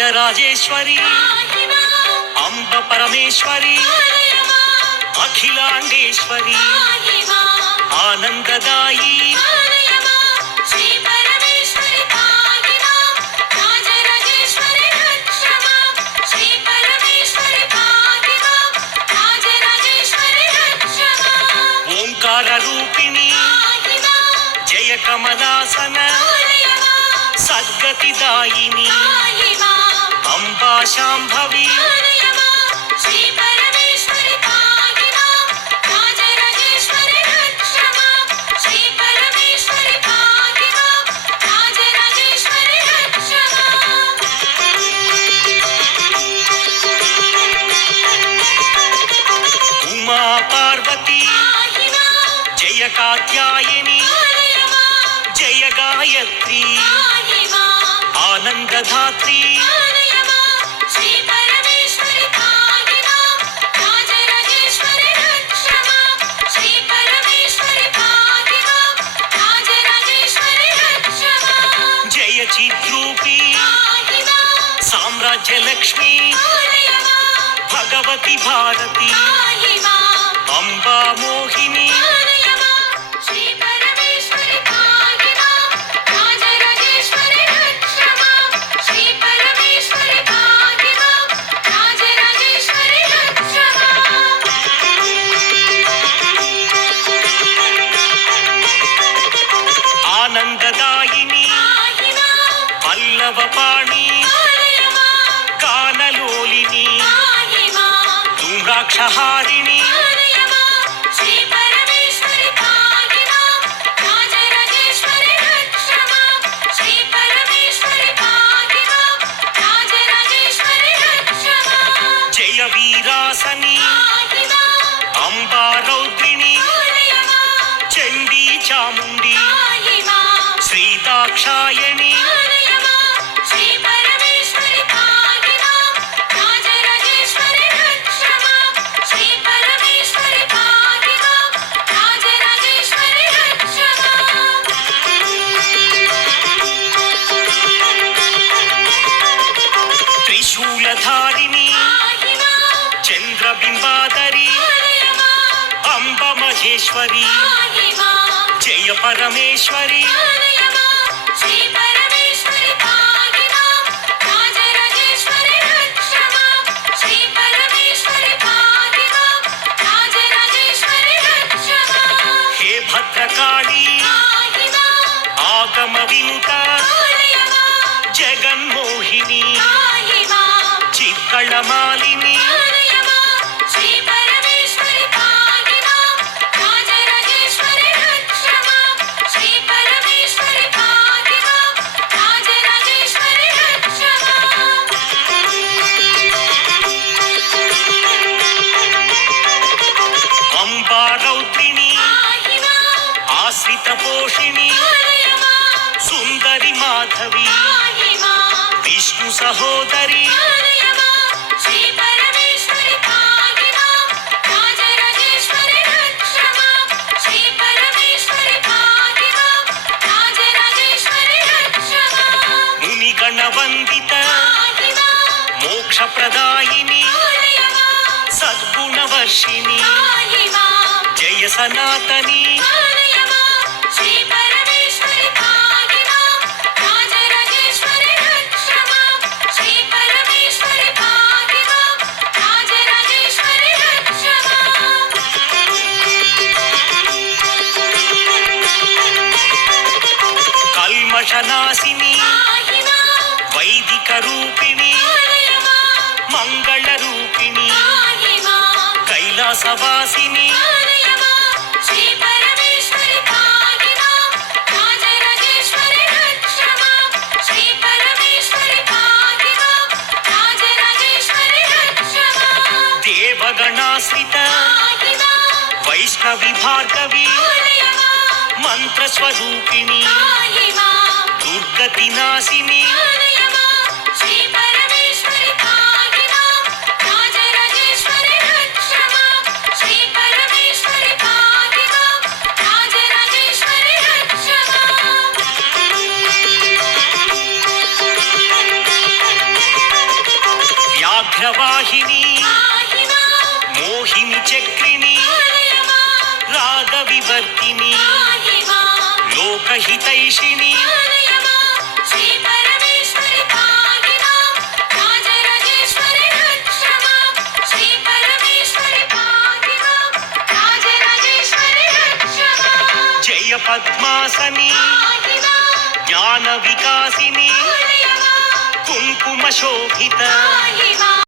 రాజరాజేశ్వరి అంబ పరమేశ్వరి అఖిలాండేశ్వరి ఆనందదాయి ఓంకార రూపిణి జయ కమలాసన సద్గతిదాయిని అంబా శాంభవి ఉమా పార్వతి జయ కాత్యాయని జయ గాయత్రి ఆనందధాత్రి జయ చిద్రూపి సామ్రాజ్య లక్ష్మి భగవతి భారతి అంబా మోహిని ఆనందదాయిని పల్లవపాణి గానలోలిని ధూమ్రాక్షహారిణి జయ వీరాసని అంబా రౌద్రిణి చండీ చాముండి శ్రీదాక్షాయణి త్రిశూలధారిణి చంద్రబింబాదరి అంబ మహేశ్వరి జయ పరమేశ్వరి హే భద్రకాళి ఆగమ వినుత జగన్మోహిని చిత్కళమాలిని అంబా రౌద్రిణి ఆశ్రిత పోషిణి సుందరి మాధవి విష్ణు సహోదరి మునిగణవందిత మోక్షప్రదాయిని సద్గుణవర్షిణి జయ సనాతని కల్మషనాశిని వైదిక రూపిణి మంగళ రూపిణి కైలాసవాసిని దేవగణాశ్రిత వైష్ణవి భార్గవి మంత్రస్వరూపిణి దుర్గతి నాశిని అగ్రవాహిని మోహిని చక్రిణి రాగవివర్తిని లోకహితైషిణి జయ పద్మాసని జ్ఞాన వికాసిని కుంకుమ శోభిత